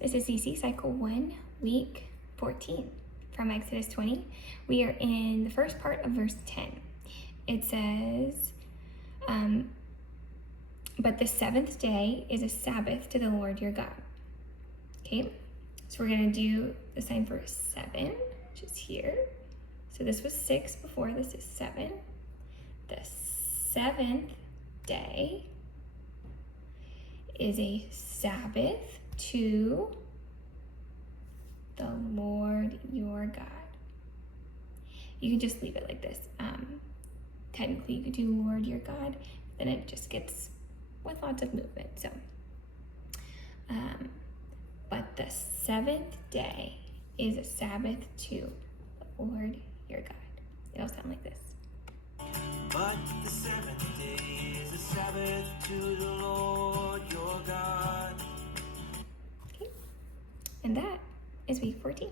This is CC Cycle 1, Week 14 from Exodus 20. We are in the first part of verse 10. It says, but the seventh day is a Sabbath to the Lord your God. Okay, so we're going to do the sign for 7, which is here. So this was 6 before, this is 7. The seventh day is a Sabbath to the Lord your God. You can just leave it like this. Technically, you could do Lord your God, then it just gets with lots of movement. So, but the seventh day is a Sabbath to the Lord your God. It'll sound like this. But the seventh day is a Sabbath to the Lord your God. Okay, and that is week 14.